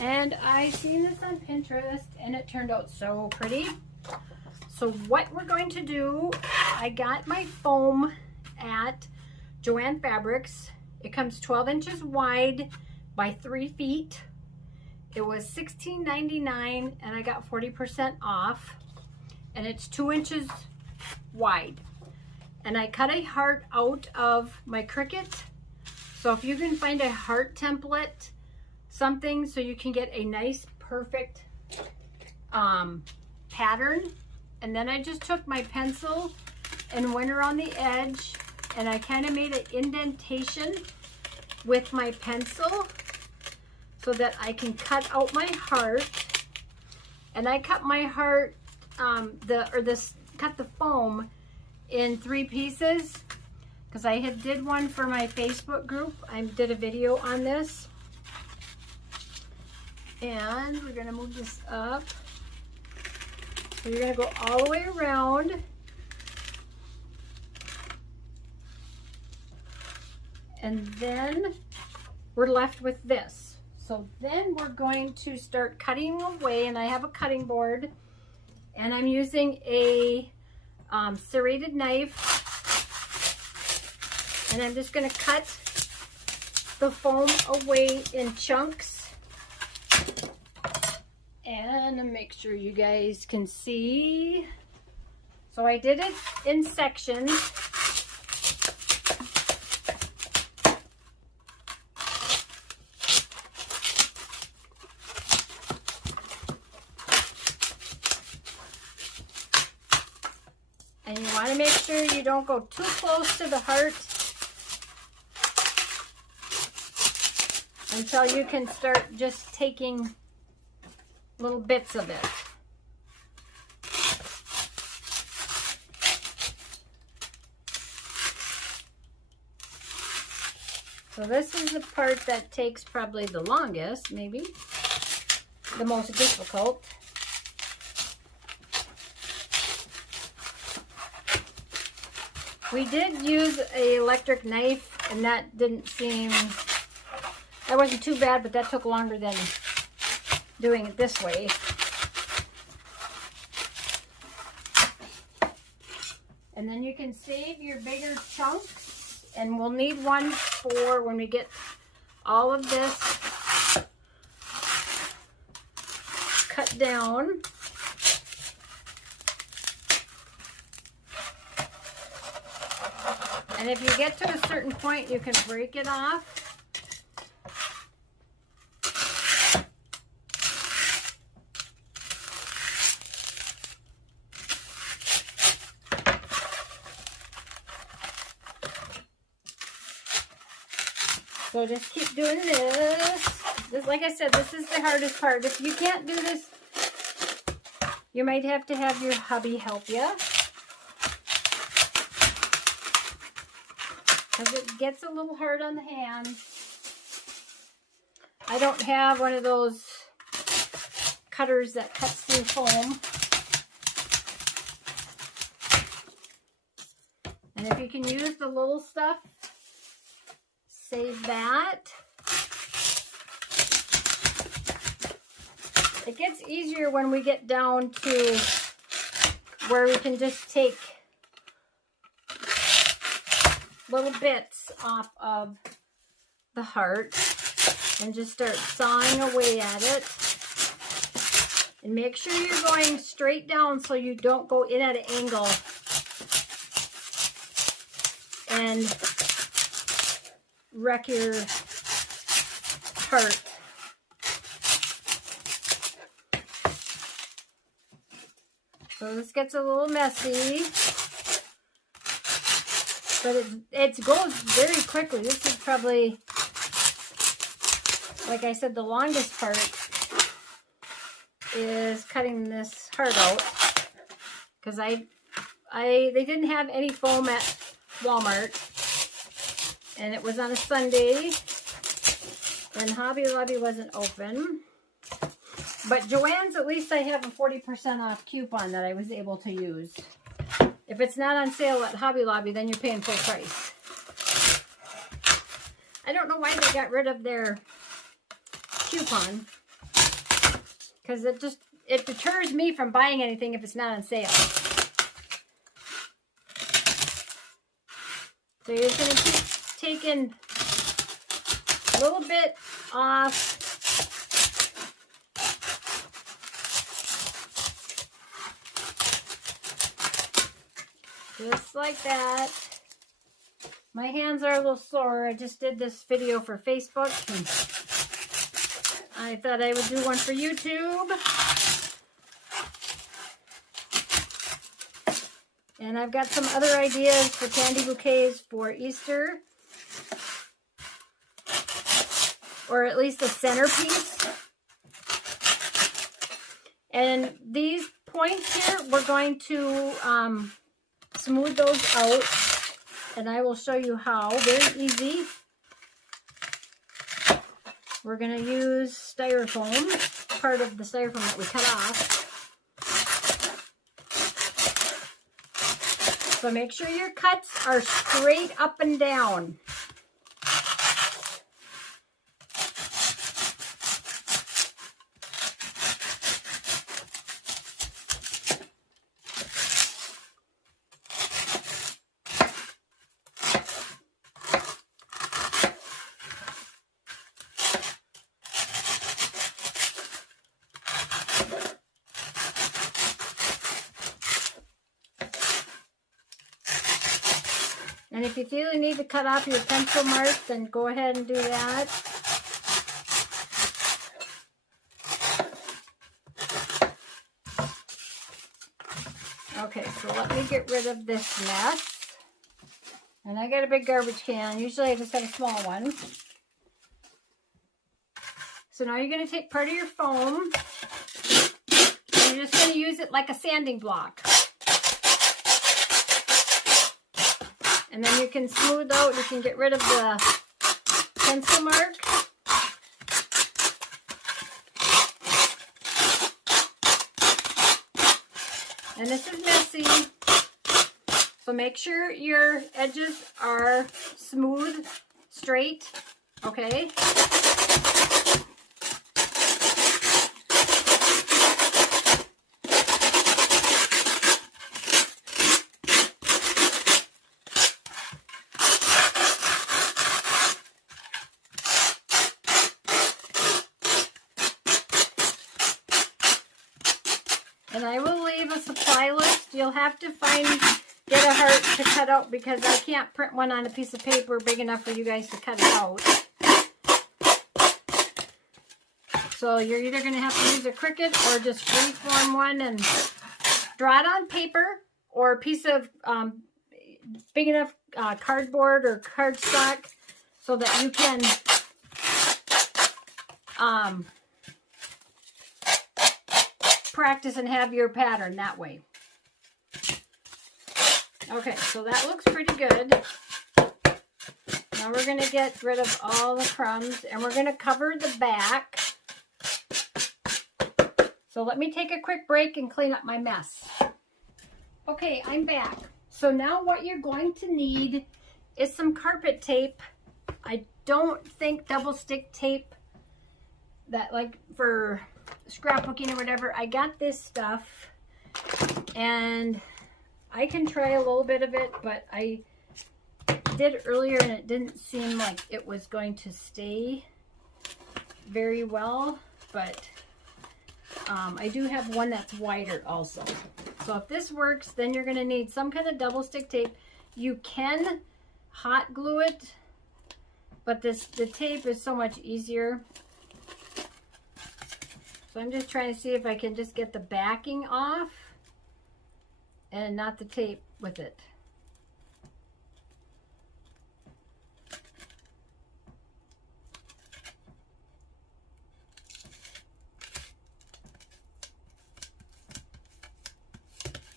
And I seen this on Pinterest and it turned out so pretty. So what we're going to do, I got my foam at Joann Fabrics. It comes 12 inches wide by 3 feet. It was $16.99 and I got 40% off. And it's 2 inches wide. And I cut a heart out of my Cricut. So if you can find a heart template, something so you can get a nice perfect pattern. And then I just took my pencil and went around the edge and I kind of made an indentation with my pencil so that I can cut out my heart. And I cut my heart, cut the foam in 3 pieces because I did one for my Facebook group. I did a video on this. And we're gonna move this up. So you're gonna go all the way around. And then we're left with this. So then we're going to start cutting away, and I have a cutting board, and I'm using a serrated knife, and I'm just gonna cut the foam away in chunks. And make sure you guys can see. So I did it in sections. And you want to make sure you don't go too close to the heart until you can start just taking little bits of it. So this is the part that takes probably the longest, maybe the most difficult. We did use an electric knife and that didn't seem, that wasn't too bad, but that took longer than doing it this way. And then you can save your bigger chunks, and we'll need one for when we get all of this cut down. And if you get to a certain point, you can break it off. So just keep doing this. Like I said, this is the hardest part. If you can't do this, you might have to have your hubby help you. Because it gets a little hard on the hand. I don't have one of those cutters that cuts through foam. And if you can use the little stuff, save that. It gets easier when we get down to where we can just take little bits off of the heart and just start sawing away at it. And make sure you're going straight down so you don't go in at an angle and wreck your heart. So this gets a little messy, but it goes very quickly. This is probably, like I said, the longest part is cutting this heart out, because they didn't have any foam at Walmart. And it was on a Sunday, and Hobby Lobby wasn't open. But Joann's, at least I have a 40% off coupon that I was able to use. If it's not on sale at Hobby Lobby, then you're paying full price. I don't know why they got rid of their coupon. because it deters me from buying anything if it's not on sale. So you're just going to keep taking a little bit off. Just like that. My hands are a little sore. I just did this video for Facebook, and I thought I would do one for YouTube. And I've got some other ideas for candy bouquets for Easter. Or at least a centerpiece. And these points here, we're going to smooth those out. And I will show you how. Very easy. We're going to use styrofoam, part of the styrofoam that we cut off. So make sure your cuts are straight up and down. And if you feel you need to cut off your pencil marks, then go ahead and do that. Okay, so let me get rid of this mess. And I got a big garbage can. Usually I just have a small one. So now you're going to take part of your foam, and you're just going to use it like a sanding block. And then you can smooth out, you can get rid of the pencil mark. And this is messy, so make sure your edges are smooth, straight, okay? And I will leave a supply list. You'll have to get a heart to cut out, because I can't print one on a piece of paper big enough for you guys to cut it out. So you're either going to have to use a Cricut or just freeform one and draw it on paper or a piece of big enough cardboard or cardstock so that you can practice and have your pattern that way. Okay, so that looks pretty good. Now we're going to get rid of all the crumbs, and we're going to cover the back. So let me take a quick break and clean up my mess. Okay, I'm back. So now what you're going to need is some carpet tape. I don't think double stick tape, that like for scrapbooking or whatever. I got this stuff, and I can try a little bit of it, but I did earlier and it didn't seem like it was going to stay very well, but I do have one that's wider also. So if this works, then you're going to need some kind of double stick tape. You can hot glue it, but the tape is so much easier. So I'm just trying to see if I can just get the backing off and not the tape with it.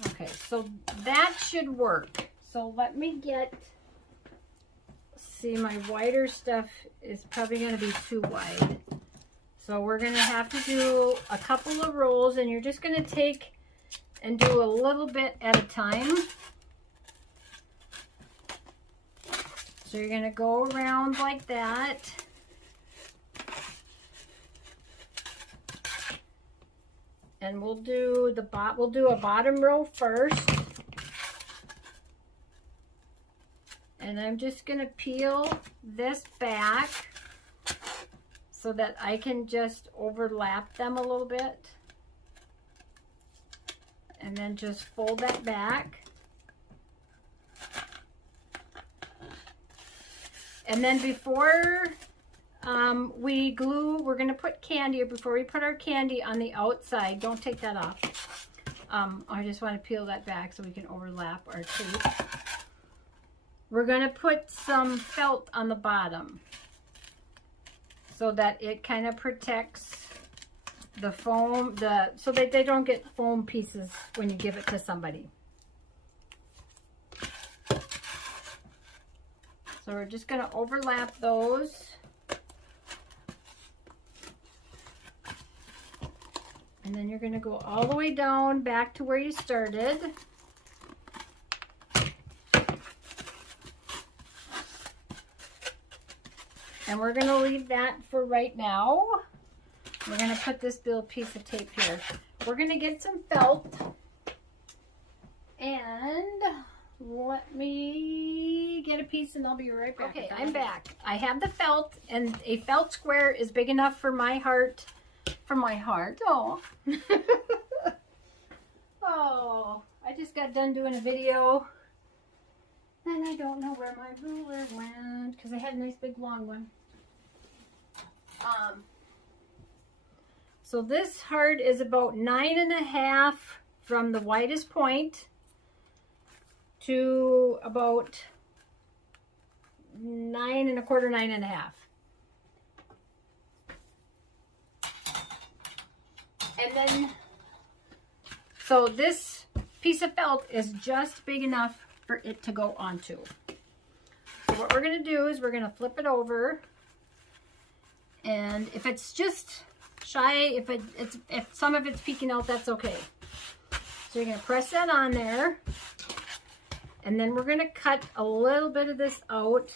Okay, so that should work. So let me get, see, my wider stuff is probably going to be too wide. So we're going to have to do a couple of rolls, and you're just going to take and do a little bit at a time. So you're going to go around like that. And we'll do a bottom row first. And I'm just going to peel this back so that I can just overlap them a little bit. And then just fold that back. And then before we glue, we're going to put candy, or before we put our candy on the outside, don't take that off. I just want to peel that back so we can overlap our tape. We're going to put some felt on the bottom so that it kind of protects the foam, so that they don't get foam pieces when you give it to somebody. So we're just going to overlap those. And then you're going to go all the way down back to where you started. And we're going to leave that for right now. We're going to put this little piece of tape here. We're going to get some felt. And let me get a piece and I'll be right back. Okay, I'm back. I have the felt, and a felt square is big enough for my heart. For my heart. Oh. Oh, I just got done doing a video. And I don't know where my ruler went because I had a nice big long one. So this heart is about 9.5 from the widest point to about 9 1/4, 9.5. And then, so this piece of felt is just big enough for it to go onto. So what we're going to do is we're going to flip it over. And if it's just shy, if some of it's peeking out, that's okay. So you're going to press that on there. And then we're going to cut a little bit of this out.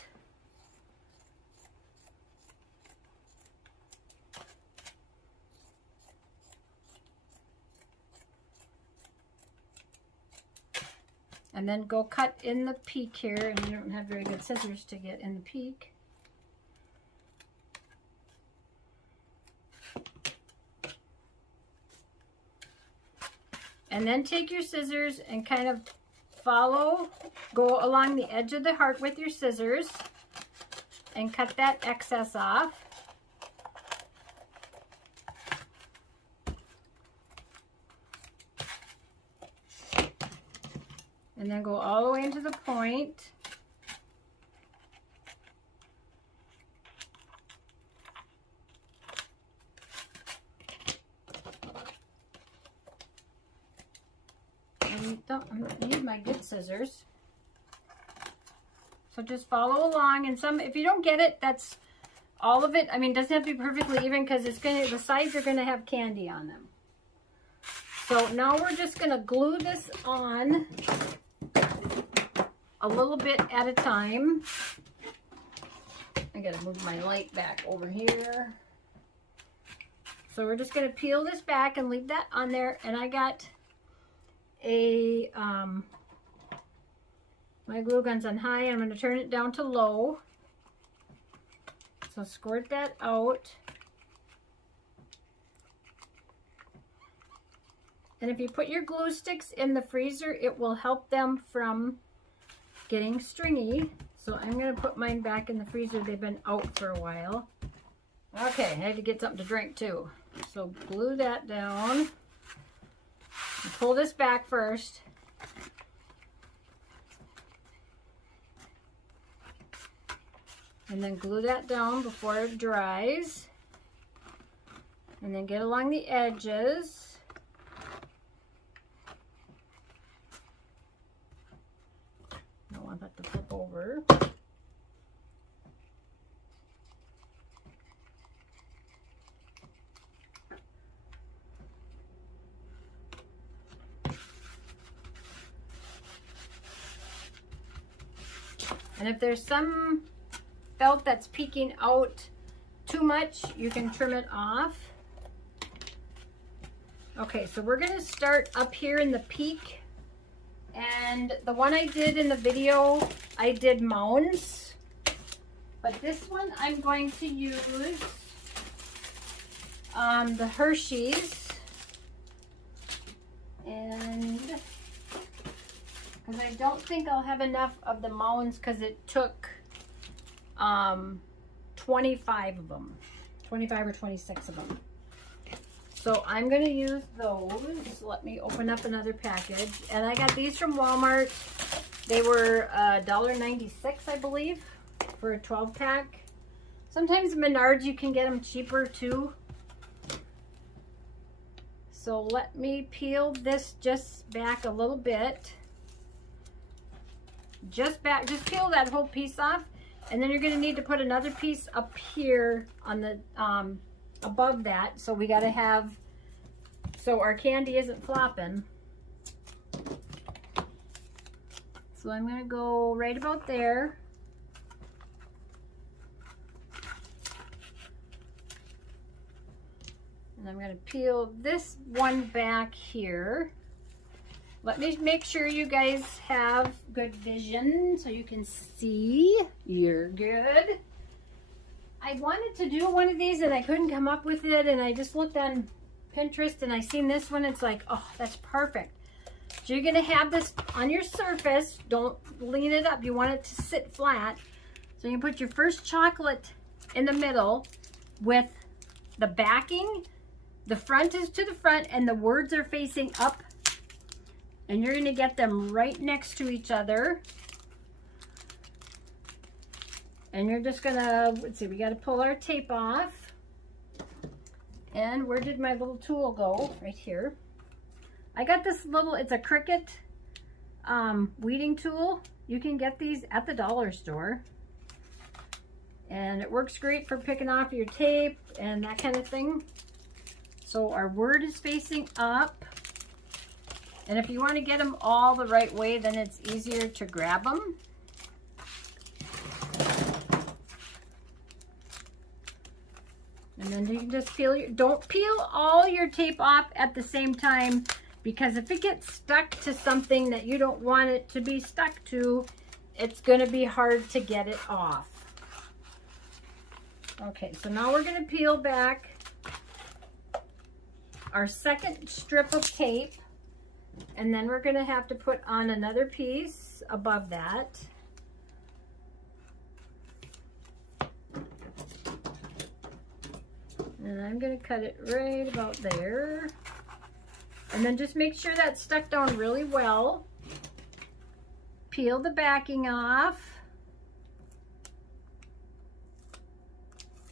And then go cut in the peak here, and you don't have very good scissors to get in the peak. And then take your scissors and kind of go along the edge of the heart with your scissors and cut that excess off. And then go all the way into the point. I need my good scissors. So just follow along, and if you don't get it, that's all of it. I mean, it doesn't have to be perfectly even because the sides are gonna have candy on them. So now we're just gonna glue this on a little bit at a time. I gotta move my light back over here. So we're just gonna peel this back and leave that on there. And I got my glue gun's on high. I'm gonna turn it down to low. So squirt that out. And if you put your glue sticks in the freezer, it will help them from getting stringy. So I'm going to put mine back in the freezer. They've been out for a while. Okay, I had to get something to drink too. So glue that down. Pull this back first. And then glue that down before it dries. And then get along the edges. Don't want that to flip over. And if there's some felt that's peeking out too much, you can trim it off. Okay, so we're gonna start up here in the peak. And the one I did in the video, I did Mounds. But this one I'm going to use the Hershey's. And because I don't think I'll have enough of the Mounds because it took 25 of them. 25 or 26 of them. So I'm going to use those. Let me open up another package. And I got these from Walmart. They were $1.96, I believe, for a 12 pack. Sometimes Menards you can get them cheaper too. So let me peel this just back a little bit. Just peel that whole piece off. And then you're going to need to put another piece up here on the above that, so we got to have, so our candy isn't flopping. So I'm going to go right about there. And I'm going to peel this one back here. Let me make sure you guys have good vision so you can see. You're good. I wanted to do one of these and I couldn't come up with it, and I just looked on Pinterest and I seen this one. It's like, oh, that's perfect. So you're gonna have this on your surface. Don't lean it up. You want it to sit flat. So you put your first chocolate in the middle with the backing. The front is to the front and the words are facing up. And you're gonna get them right next to each other. And you're just gonna, let's see, we gotta pull our tape off. And where did my little tool go? Right here. I got this little, it's a Cricut weeding tool. You can get these at the dollar store. And it works great for picking off your tape and that kind of thing. So our word is facing up. And if you want to get them all the right way, then it's easier to grab them. And then you can just peel your, don't peel all your tape off at the same time, because if it gets stuck to something that you don't want it to be stuck to, it's going to be hard to get it off. Okay, so now we're going to peel back our second strip of tape, and then we're going to have to put on another piece above that. And I'm going to cut it right about there. And then just make sure that's stuck down really well. Peel the backing off.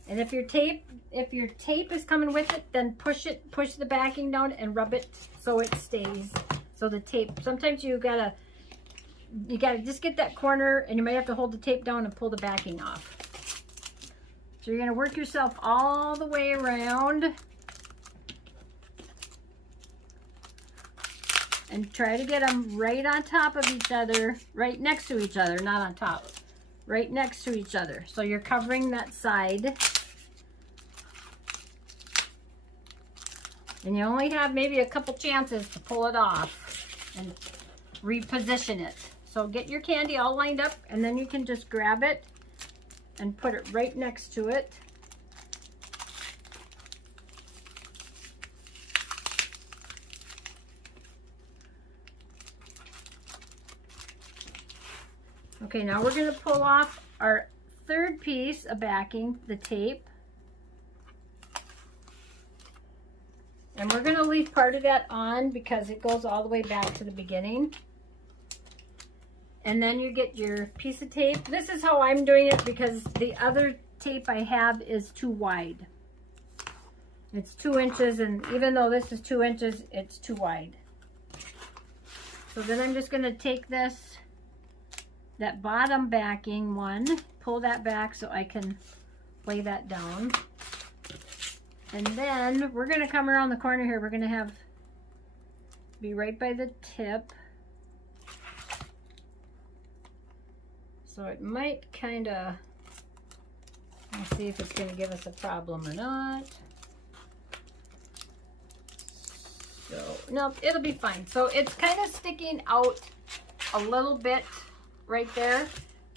And if your tape is coming with it, then push the backing down and rub it so it stays. So the tape, sometimes you gotta just get that corner, and you might have to hold the tape down and pull the backing off. So you're gonna work yourself all the way around and try to get them right on top of each other, right next to each other, not on top, right next to each other. So you're covering that side. And you only have maybe a couple chances to pull it off and reposition it. So get your candy all lined up, and then you can just grab it and put it right next to it. Okay, now we're going to pull off our third piece of backing, the tape. And we're going to leave part of that on because it goes all the way back to the beginning. And then you get your piece of tape. This is how I'm doing it because the other tape I have is too wide. It's 2 inches, and even though this is 2 inches, it's too wide. So then I'm just going to take this, that bottom backing one, pull that back so I can lay that down. And then we're going to come around the corner here. We're going to be right by the tip. So it might kind of, let's see if it's going to give us a problem or not. no, it'll be fine. So it's kind of sticking out a little bit right there,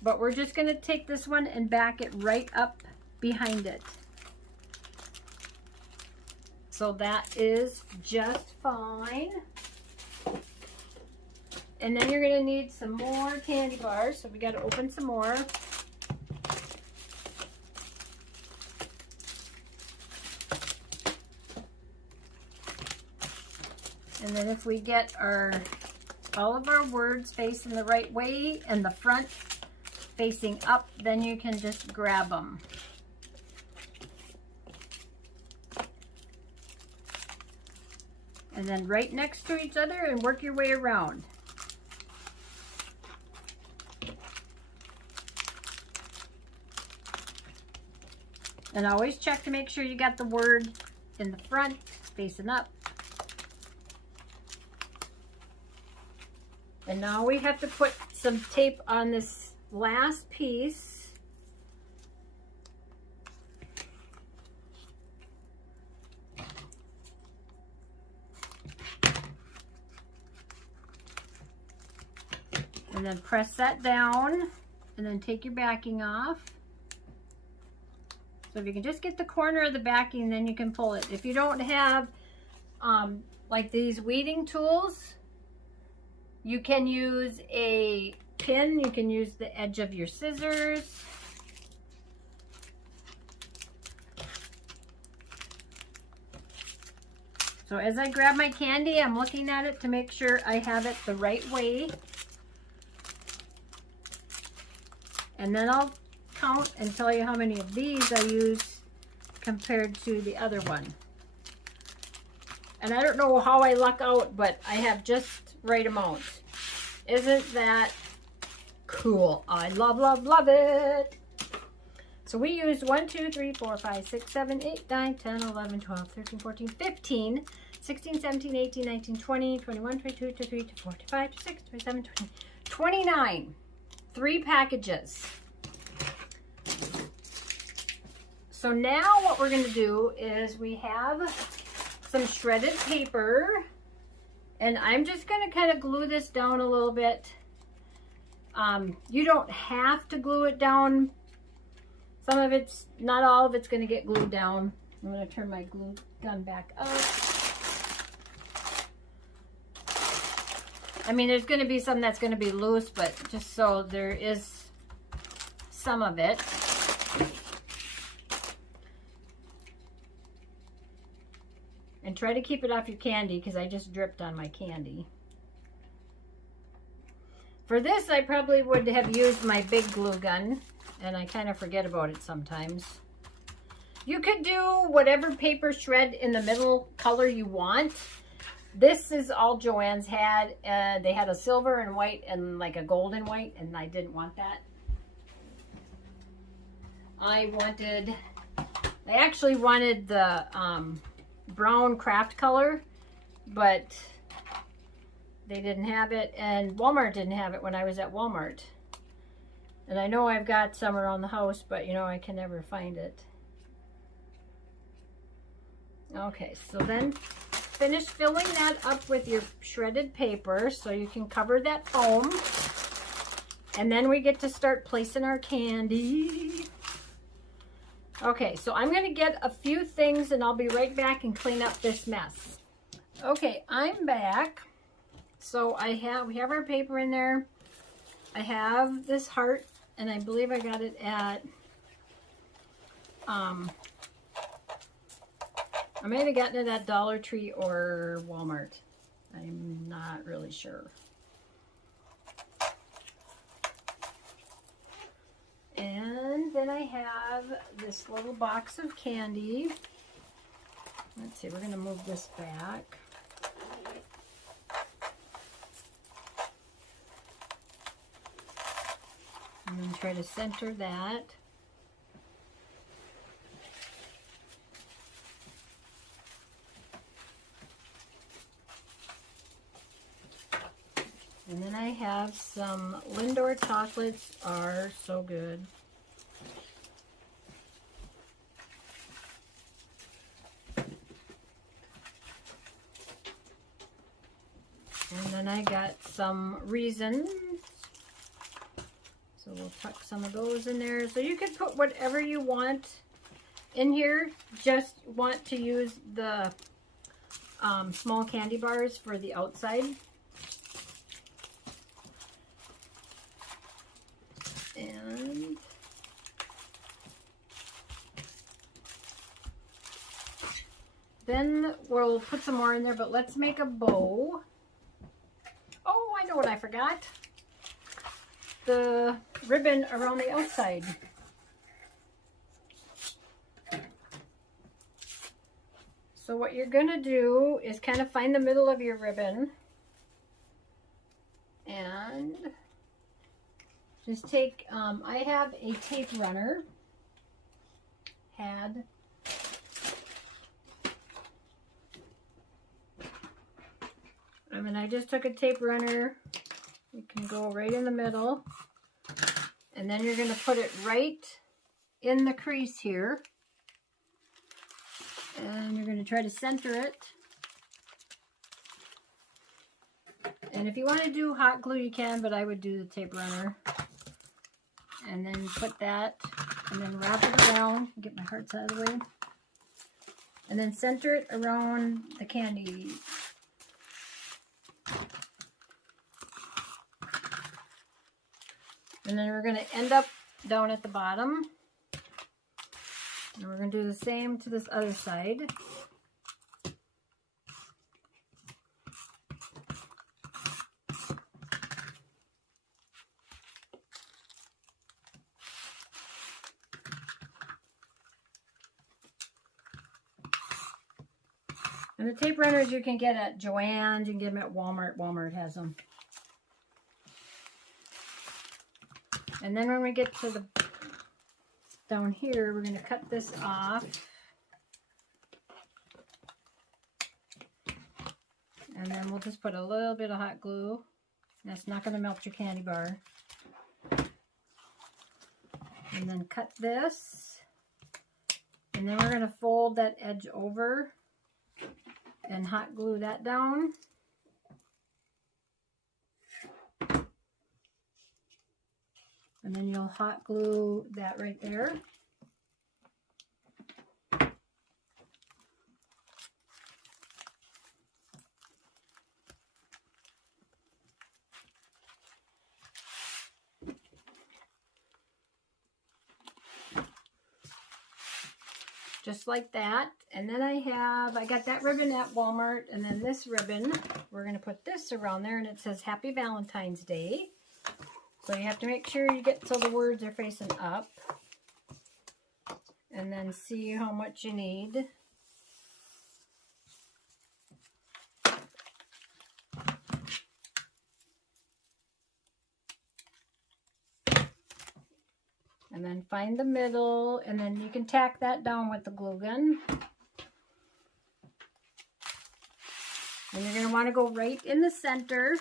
but we're just going to take this one and back it right up behind it. So that is just fine. And then you're going to need some more candy bars. So we got to open some more. And then if we get all of our words facing the right way and the front facing up, then you can just grab them. And then right next to each other and work your way around. And always check to make sure you got the word in the front, facing up. And now we have to put some tape on this last piece. And then press that down and then take your backing off. So if you can just get the corner of the backing, then you can pull it. If you don't have like these weeding tools, you can use a pin. You can use the edge of your scissors. So as I grab my candy, I'm looking at it to make sure I have it the right way. And then I'll count and tell you how many of these I use compared to the other one. And I don't know how I luck out, but I have just right amount. Isn't that cool? I love, love, love it. So we used 1, 2, 3, 4, 5, 6, 7, 8, 9, 10, 11, 12, 13, 14, 15, 16, 17, 18, 19, 20, 21, 22, 23, 24, 25, 26, 27, 28, 29. 3 packages. So now what we're going to do is we have some shredded paper, and I'm just going to kind of glue this down a little bit. You don't have to glue it down. Some of it's, not all of it's going to get glued down. I'm going to turn my glue gun back up. I mean, there's going to be some that's going to be loose, but just so there is some of it. And try to keep it off your candy, because I just dripped on my candy. For this, I probably would have used my big glue gun, and I kind of forget about it sometimes. You could do whatever paper shred in the middle color you want. This is all Joann's had. They had a silver and white and like a golden white, and I didn't want that. I actually wanted the brown craft color, but they didn't have it, and Walmart didn't have it when I was at Walmart. And I know I've got some around the house, but you know, I can never find it. Okay, so then finish filling that up with your shredded paper so you can cover that foam. And then we get to start placing our candy. Okay, so I'm going to get a few things and I'll be right back and clean up this mess. Okay, I'm back. So we have our paper in there. I have this heart, and I believe I got it at I may have gotten it at Dollar Tree or Walmart. I'm not really sure. And then I have this little box of candy. Let's see, we're going to move this back. And then try to center that. And then I have some Lindor chocolates, are so good. And then I got some Riesens. So we'll tuck some of those in there. So you can put whatever you want in here. Just want to use the small candy bars for the outside. And then we'll put some more in there, but let's make a bow. Oh, I know what I forgot. The ribbon around the outside. So what you're going to do is kind of find the middle of your ribbon and just take, I have a tape runner, I just took a tape runner. You can go right in the middle, and then you're going to put it right in the crease here, and you're going to try to center it. And if you want to do hot glue, you can, but I would do the tape runner. And then put that, and then wrap it around. Get my hearts out of the way. And then center it around the candy. And then we're going to end up down at the bottom. And we're going to do the same to this other side. And the tape runners you can get at Joann's, you can get them at Walmart. Walmart has them. And then when we get to the down here, we're going to cut this off. And then we'll just put a little bit of hot glue. That's not going to melt your candy bar. And then cut this. And then we're going to fold that edge over and hot glue that down. And then you'll hot glue that right there. Just like that. And then I got that ribbon at Walmart, and then this ribbon, we're going to put this around there, and it says Happy Valentine's Day. So you have to make sure you get till the words are facing up. And then see how much you need. And then find the middle, and then you can tack that down with the glue gun. And you're going to want to go right in the center.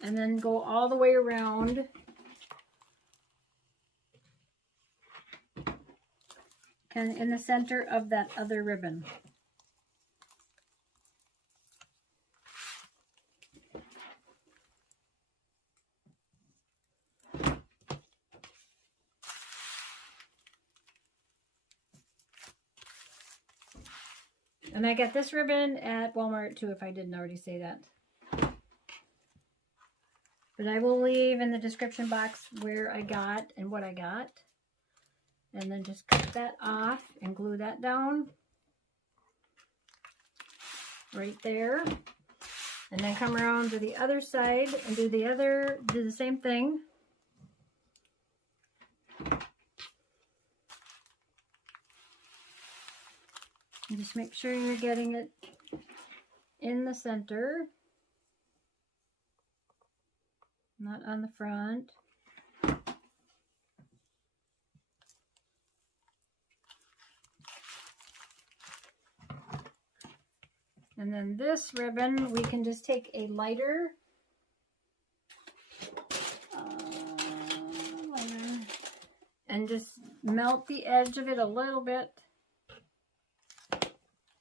And then go all the way around. Kind of in the center of that other ribbon. And I got this ribbon at Walmart too, if I didn't already say that. But I will leave in the description box where I got and what I got. And then just cut that off and glue that down. Right there. And then come around to the other side and do the same thing. And just make sure you're getting it in the center. Not on the front. And then this ribbon, we can just take a lighter, and just melt the edge of it a little bit.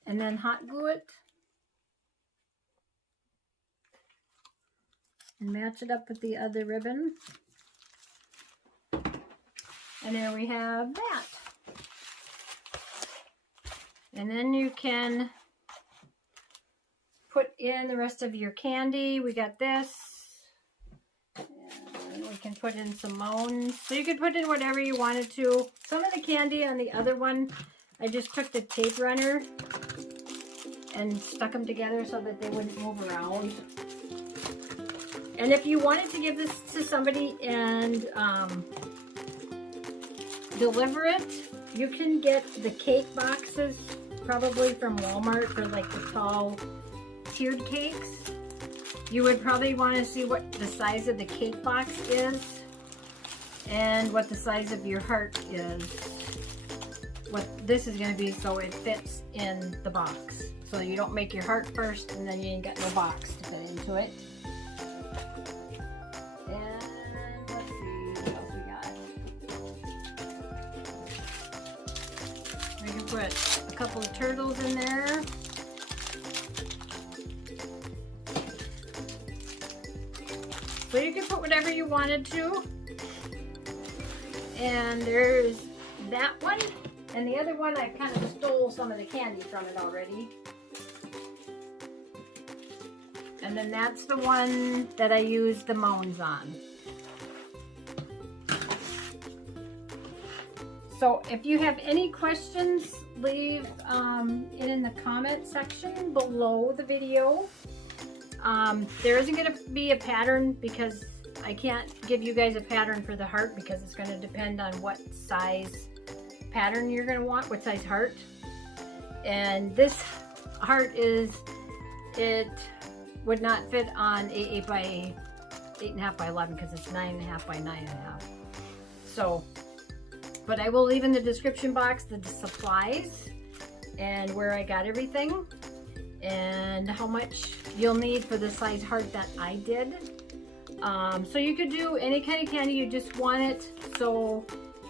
And then hot glue it. and match it up with the other ribbon. And there we have that. And then you can put in the rest of your candy. We got this. And we can put in some Mounds. So you could put in whatever you wanted to. Some of the candy on the other one, I just took the tape runner and stuck them together so that they wouldn't move around. And if you wanted to give this to somebody and deliver it, you can get the cake boxes probably from Walmart for like the tall tiered cakes. You would probably want to see what the size of the cake box is and what the size of your heart is. What this is going to be so it fits in the box. So you don't make your heart first and then you ain't got no box to fit into it. And let's see what else we got. We can put a couple of turtles in there. So you can put whatever you wanted to. And there's that one. And the other one, I kind of stole some of the candy from it already. And then that's the one that I used the Mounds on. So if you have any questions, leave it in the comment section below the video. There isn't going to be a pattern because I can't give you guys a pattern for the heart because it's going to depend on what size pattern you're going to want, what size heart. And this heart it would not fit on a 8 by 8.5 by 11 because it's 9.5 by 9.5. So, but I will leave in the description box the supplies and where I got everything and how much you'll need for the size heart that I did. So you could do any kind of candy, you just want it so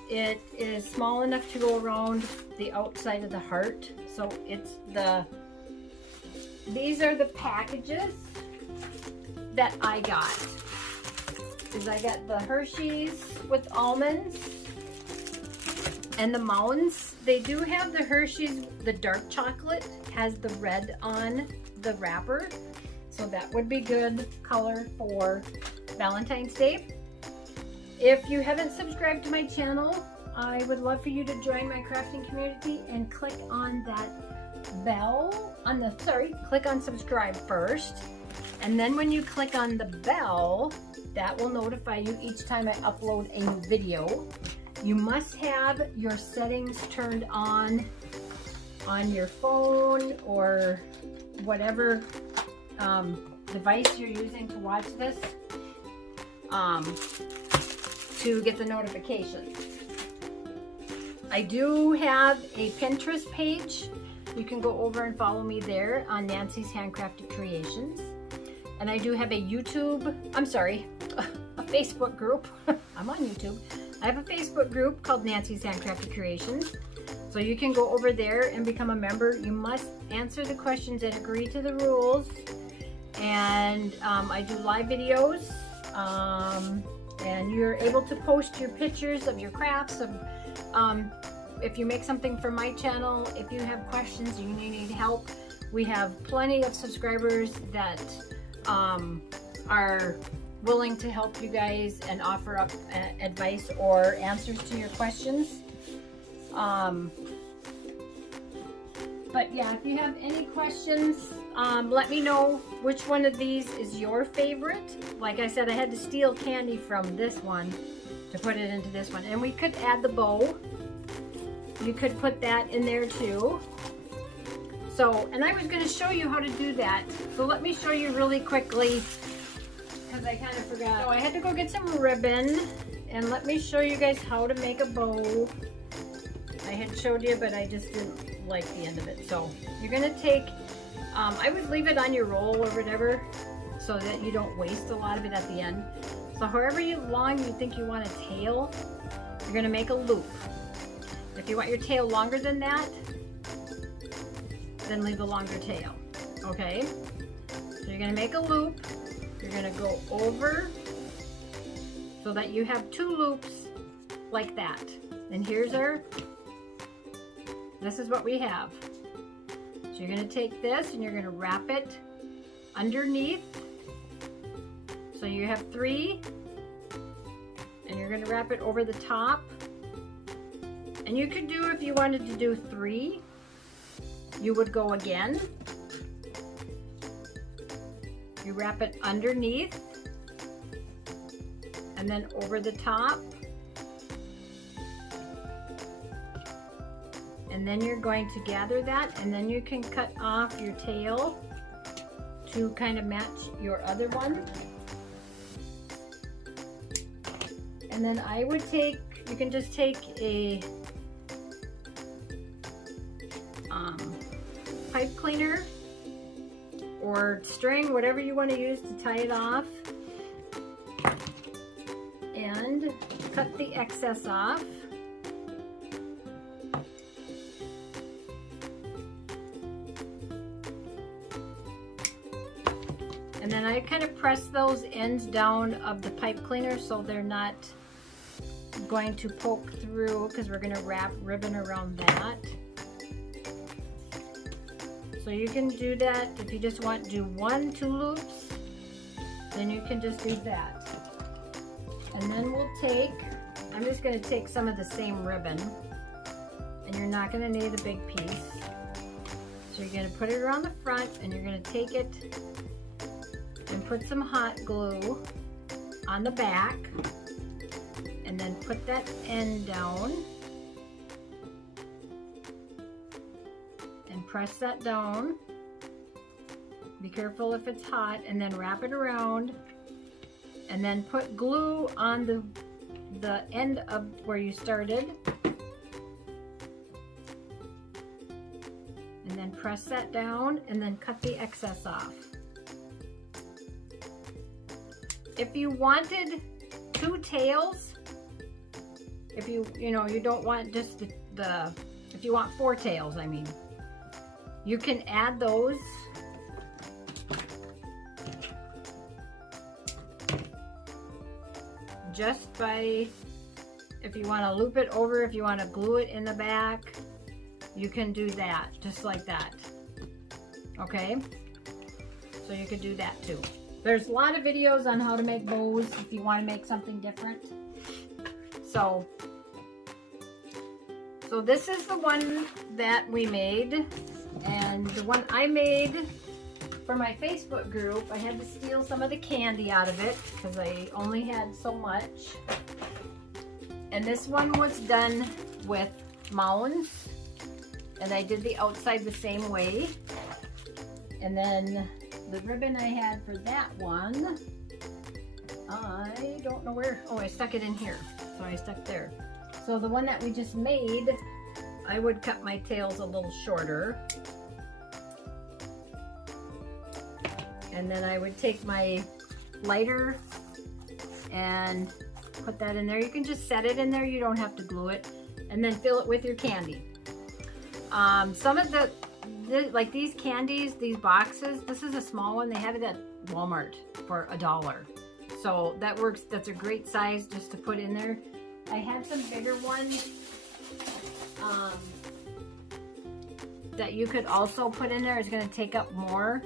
it is small enough to go around the outside of the heart. So it's these are the packages that I got. Is I got the Hershey's with almonds and the Mounds. They do have the Hershey's, the dark chocolate has the red on the wrapper. So that would be good color for Valentine's Day. If you haven't subscribed to my channel, I would love for you to join my crafting community and click on that bell click on subscribe first. And then when you click on the bell, that will notify you each time I upload a new video. You must have your settings turned on your phone or whatever device you're using to watch this to get the notifications. I do have a Pinterest page. You can go over and follow me there on Nancy's Handcrafted Creations. And I do have a Facebook group. I'm on YouTube. I have a Facebook group called Nancy's Handcrafted Creations. So you can go over there and become a member. You must answer the questions and agree to the rules. And I do live videos. And you're able to post your pictures of your crafts. If you make something for my channel, if you have questions, you need help, we have plenty of subscribers that are willing to help you guys and offer up advice or answers to your questions. But yeah, if you have any questions, let me know which one of these is your favorite. Like I said, I had to steal candy from this one to put it into this one. And we could add the bow. You could put that in there too. So, and I was going to show you how to do that. So let me show you really quickly because I kind of forgot. So I had to go get some ribbon and let me show you guys how to make a bow. I had showed you, but I just didn't like the end of it. So you're going to take, I would leave it on your roll or whatever so that you don't waste a lot of it at the end. So however long you think you want a tail, you're going to make a loop. If you want your tail longer than that, then leave a longer tail, okay? So you're gonna make a loop, you're gonna go over so that you have 2 loops like that. And here's this is what we have. So you're gonna take this and you're gonna wrap it underneath. So you have 3, and you're gonna wrap it over the top. And you could do, if you wanted to do 3, you would go again. You wrap it underneath and then over the top. And then you're going to gather that, and then you can cut off your tail to kind of match your other one. And then I would take, you can just take a pipe cleaner or string, whatever you want to use to tie it off, and cut the excess off. And then I kind of press those ends down of the pipe cleaner so they're not going to poke through, because we're going to wrap ribbon around that. So you can do that if you just want to do 1, 2 loops, then you can just do that. And then we'll take, I'm just going to take some of the same ribbon, and you're not going to need a big piece. So you're going to put it around the front, and you're going to take it and put some hot glue on the back, and then put that end down and press that down. Be careful if it's hot, and then wrap it around, and then put glue on the end of where you started, and then press that down, and then cut the excess off. If you wanted 2 tails, if you don't want just if you want 4 tails, I mean, you can add those. Just by, if you want to loop it over, if you want to glue it in the back, you can do that, just like that. Okay? So you could do that too. There's a lot of videos on how to make bows if you want to make something different. So this is the one that we made, and the one I made for my Facebook group, I had to steal some of the candy out of it because I only had so much. And this one was done with Mounds, and I did the outside the same way. And then the ribbon I had for that one, I don't know where, oh, I stuck it in here, so I stuck there. So the one that we just made, I would cut my tails a little shorter. And then I would take my lighter and put that in there. You can just set it in there, you don't have to glue it. And then fill it with your candy. Some of like these candies, these boxes, this is a small one. They have it at Walmart for $1. So that works, that's a great size just to put in there. I have some bigger ones that you could also put in there. It's going to take up more.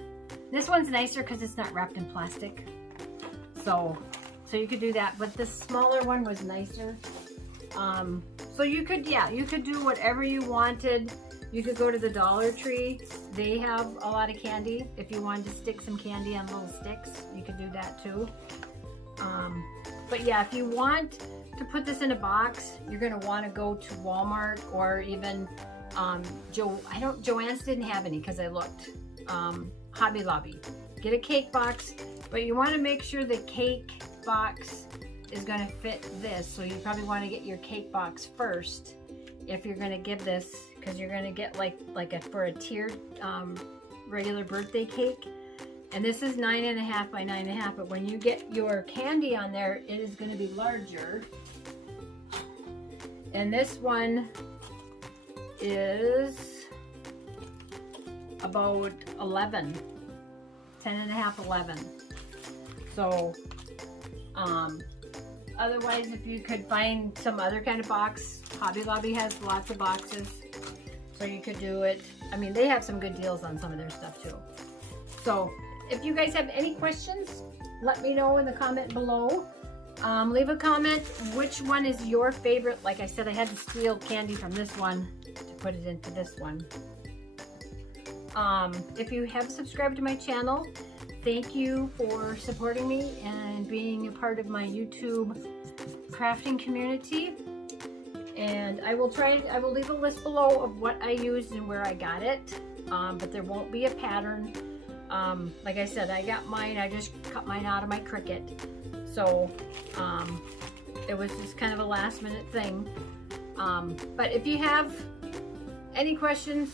This one's nicer because it's not wrapped in plastic. So you could do that, but this smaller one was nicer. So you could, yeah, you could do whatever you wanted. You could go to the Dollar Tree. They have a lot of candy. If you wanted to stick some candy on little sticks, you could do that too. But yeah, if you want to put this in a box, you're gonna want to go to Walmart or even Joann's didn't have any because I looked. Hobby Lobby. Get a cake box, but you want to make sure the cake box is going to fit this. So you probably want to get your cake box first if you're going to give this, because you're going to get for a tiered regular birthday cake. And this is 9.5 by 9.5, but when you get your candy on there, it is going to be larger. And this one is about 11, 10.5, 11. So otherwise, if you could find some other kind of box, Hobby Lobby has lots of boxes, so you could do it. I mean, they have some good deals on some of their stuff too. So if you guys have any questions, let me know in the comment below. Leave a comment which one is your favorite. Like I said, I had to steal candy from this one to put it into this one. If you have subscribed to my channel, thank you for supporting me and being a part of my YouTube crafting community. And I will leave a list below of what I used and where I got it, but there won't be a pattern. Like I said, I got mine, I just cut mine out of my Cricut. So it was just kind of a last minute thing. But if you have any questions,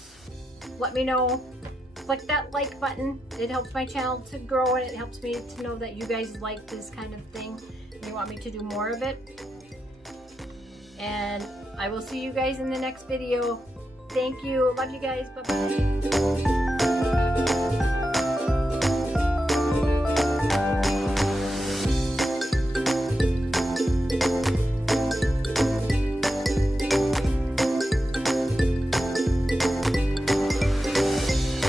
let me know. Click that like button. It helps my channel to grow, and it helps me to know that you guys like this kind of thing and you want me to do more of it. And I will see you guys in the next video. Thank you. Love you guys. Bye-bye.